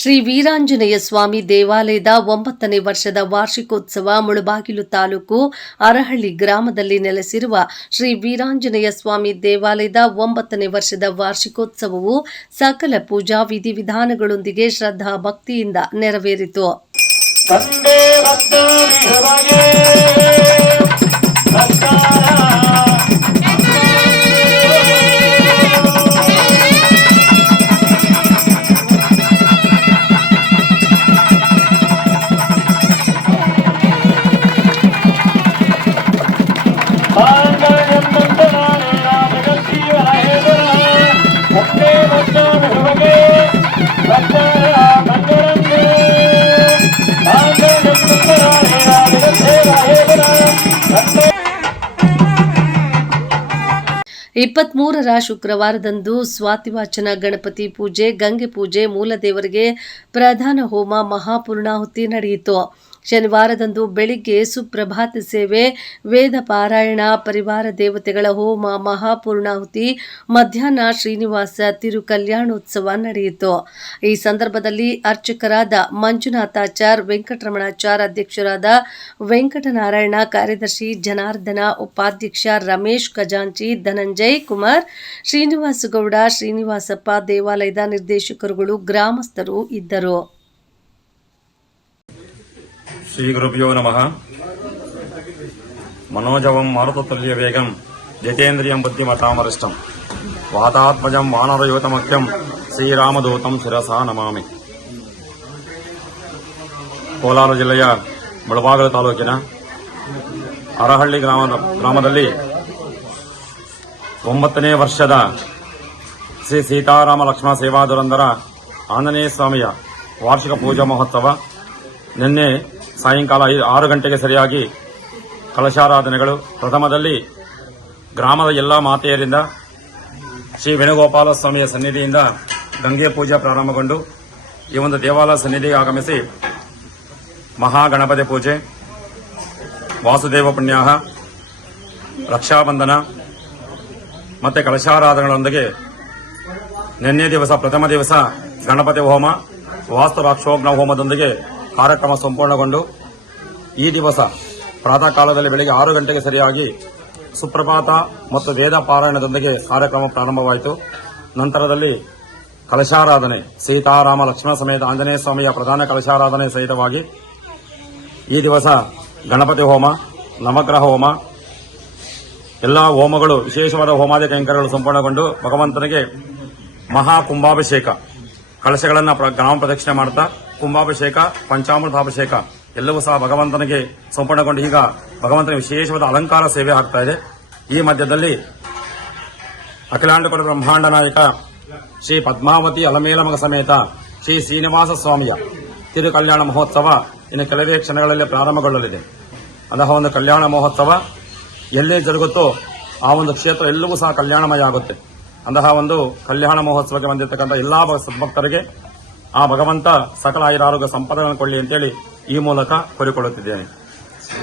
ಶ್ರೀ ವೀರಾಂಜನೇಯ ಸ್ವಾಮಿ ದೇವಾಲಯದ 9ನೇ ವರ್ಷದ ವಾರ್ಷಿಕೋತ್ಸವ ಮುಳಬಾಗಿಲು ತಾಲೂಕು ಅರಹಳ್ಳಿ ಗ್ರಾಮದಲ್ಲಿ ನೆಲೆಸಿರುವ ಶ್ರೀ ವೀರಾಂಜನೇಯ ಸ್ವಾಮಿ ದೇವಾಲಯದ 9ನೇ ವರ್ಷದ ವಾರ್ಷಿಕೋತ್ಸವವು ಸಕಲ ಪೂಜಾ ವಿಧಿವಿಧಾನಗಳೊಂದಿಗೆ ಶ್ರದ್ಧಾ ಭಕ್ತಿಯಿಂದ ನೆರವೇರಿತು. ರ ಶುಕ್ರವಾರದಂದು ಸ್ವಾತಿವಾಚನ ಗಣಪತಿ ಪೂಜೆ, ಗಂಗೆ ಪೂಜೆ, ಮೂಲದೇವರಿಗೆ ಪ್ರಧಾನ ಹೋಮ, ಮಹಾಪೂರ್ಣಾಹುತಿ ನಡೆಯಿತು. ಶನಿವಾರದಂದು ಬೆಳಿಗ್ಗೆ ಸುಪ್ರಭಾತ ಸೇವೆ, ವೇದ ಪಾರಾಯಣ, ಪರಿವಾರ ದೇವತೆಗಳ ಹೋಮ, ಮಹಾಪೂರ್ಣಾಹುತಿ, ಮಧ್ಯಾಹ್ನ ಶ್ರೀನಿವಾಸ ತಿರು ಕಲ್ಯಾಣೋತ್ಸವ ನಡೆಯಿತು. ಈ ಸಂದರ್ಭದಲ್ಲಿ ಅರ್ಚಕರಾದ ಮಂಜುನಾಥಾಚಾರ್, ವೆಂಕಟರಮಣಾಚಾರ್, ಅಧ್ಯಕ್ಷರಾದ ವೆಂಕಟನಾರಾಯಣ, ಕಾರ್ಯದರ್ಶಿ ಜನಾರ್ದನ, ಉಪಾಧ್ಯಕ್ಷ ರಮೇಶ್, ಖಜಾಂಚಿ ಧನಂಜಯ್ ಕುಮಾರ್, ಶ್ರೀನಿವಾಸಗೌಡ, ಶ್ರೀನಿವಾಸಪ್ಪ, ದೇವಾಲಯದ ನಿರ್ದೇಶಕರುಗಳು, ಗ್ರಾಮಸ್ಥರು ಇದ್ದರು. ಶ್ರೀ ಗುರುಭ್ಯೋ ನಮಃ. ಮನೋಜವಂ ಮಾರುತತುಲ್ಯ ವೇಗಂ ಜಿತೇಂದ್ರಿಯಂ ಬುದ್ಧಿಮತಾಮರಿಷ್ಟಂ ವಾತಾತ್ಮಜಂ ವಾನರಯೂತಮಖ್ಯಂ ಶ್ರೀರಾಮದೂತಂ ಶಿರಸಾ ನಮಾಮಿ. ಕೋಲಾರ ಜಿಲ್ಲೆಯ ಮುಳಬಾಗಿಲು ತಾಲೂಕಿನ ಅರಹಳ್ಳಿ ಗ್ರಾಮದಲ್ಲಿ 9ನೇ ವರ್ಷದ ಶ್ರೀ ಸೀತಾರಾಮ ಲಕ್ಷ್ಮಣ ಸೇವಾದುರಂದರ ಆಂಜನೇಯ ಸ್ವಾಮಿಯ ವಾರ್ಷಿಕ ಪೂಜಾ ಮಹೋತ್ಸವ ನಿನ್ನೆ ಸಾಯಂಕಾಲ 6 ಗಂಟೆಗೆ ಸರಿಯಾಗಿ ಕಲಶಾರಾಧನೆಗಳು. ಪ್ರಥಮದಲ್ಲಿ ಗ್ರಾಮದ ಎಲ್ಲ ಮಾತೆಯರಿಂದ ಶ್ರೀ ವೇಣುಗೋಪಾಲ ಸ್ವಾಮಿಯ ಸನ್ನಿಧಿಯಿಂದ ಗಂಗೆ ಪೂಜೆ ಪ್ರಾರಂಭಗೊಂಡು ಈ ಒಂದು ದೇವಾಲಯ ಸನ್ನಿಧಿಗೆ ಆಗಮಿಸಿ ಮಹಾಗಣಪತಿ ಪೂಜೆ, ವಾಸುದೇವ ಪುಣ್ಯಾಹ, ರಕ್ಷಾಬಂಧನ ಮತ್ತು ಕಲಶಾರಾಧನೆಗಳೊಂದಿಗೆ ನಿನ್ನೆ ದಿವಸ ಪ್ರಥಮ ದಿವಸ ಗಣಪತಿ ಹೋಮ, ವಾಸ್ತು ರಾಕ್ಷೋಗ್ನ ಹೋಮದೊಂದಿಗೆ ಕಾರ್ಯಕ್ರಮ ಸಂಪೂರ್ಣಗೊಂಡು ಈ ದಿವಸ ಪ್ರಾತಃ ಕಾಲದಲ್ಲಿ ಬೆಳಗ್ಗೆ 6 ಗಂಟೆಗೆ ಸರಿಯಾಗಿ ಸುಪ್ರಭಾತ ಮತ್ತು ವೇದ ಪಾರಾಯಣದೊಂದಿಗೆ ಕಾರ್ಯಕ್ರಮ ಪ್ರಾರಂಭವಾಯಿತು. ನಂತರದಲ್ಲಿ ಕಲಶಾರಾಧನೆ, ಸೀತಾರಾಮ ಲಕ್ಷ್ಮಣ ಸಮೇತ ಆಂಜನೇಯ ಸ್ವಾಮಿಯ ಪ್ರಧಾನ ಕಲಶಾರಾಧನೆ ಸಹಿತವಾಗಿ ಈ ದಿವಸ ಗಣಪತಿ ಹೋಮ, ನವಗ್ರಹ ಹೋಮ, ಎಲ್ಲ ಹೋಮಗಳು, ವಿಶೇಷವಾದ ಹೋಮಾದಿ ಕೈಂಕರ್ಯಗಳು ಸಂಪೂರ್ಣಗೊಂಡು ಭಗವಂತನಿಗೆ ಮಹಾ ಕುಂಭಾಭಿಷೇಕ, ಕಳಶಗಳನ್ನು ಗ್ರಾಮ ಪ್ರದಕ್ಷಿಣೆ ಮಾಡುತ್ತಾ ಕುಂಭಾಭಿಷೇಕ, ಪಂಚಾಮೃತಾಭಿಷೇಕ ಎಲ್ಲವೂ ಸಹ ಭಗವಂತನಿಗೆ ಸಂಪೂರ್ಣಗೊಂಡು ಈಗ ಭಗವಂತನ ವಿಶೇಷವಾದ ಅಲಂಕಾರ ಸೇವೆ ಆಗ್ತಾ ಇದೆ. ಈ ಮಧ್ಯದಲ್ಲಿ ಅಖಿಲಾಂಡಕೋಟಿ ಬ್ರಹ್ಮಾಂಡ ನಾಯಕ ಶ್ರೀ ಪದ್ಮಾವತಿ ಅಲಮೇಲಮಗ ಸಮೇತ ಶ್ರೀ ಶ್ರೀನಿವಾಸ ಸ್ವಾಮಿಯ ತಿರು ಕಲ್ಯಾಣ ಮಹೋತ್ಸವ ಇನ್ನು ಕೆಲವೇ ಕ್ಷಣಗಳಲ್ಲಿ ಪ್ರಾರಂಭಗೊಳ್ಳಲಿದೆ. ಅಂತಹ ಒಂದು ಕಲ್ಯಾಣ ಮಹೋತ್ಸವ ಎಲ್ಲೇ ಜರುಗುತ್ತೋ ಆ ಒಂದು ಕ್ಷೇತ್ರ ಎಲ್ಲವೂ ಸಹ ಕಲ್ಯಾಣಮಯ ಆಗುತ್ತೆ. ಅಂತಹ ಒಂದು ಕಲ್ಯಾಣ ಮಹೋತ್ಸವಕ್ಕೆ ಬಂದಿರತಕ್ಕಂಥ ಎಲ್ಲಾ ಸದ್ಭಕ್ತರಿಗೆ ಆ ಭಗವಂತ ಸಕಲ ಆಯುರಾರೋಗ್ಯ ಸಂಪದಗಳನ್ನು ಕೊಡಲಿ ಅಂತೇಳಿ ಈ ಮೂಲಕ ಕೋರಿಕೊಳ್ಳುತ್ತಿದ್ದೇನೆ.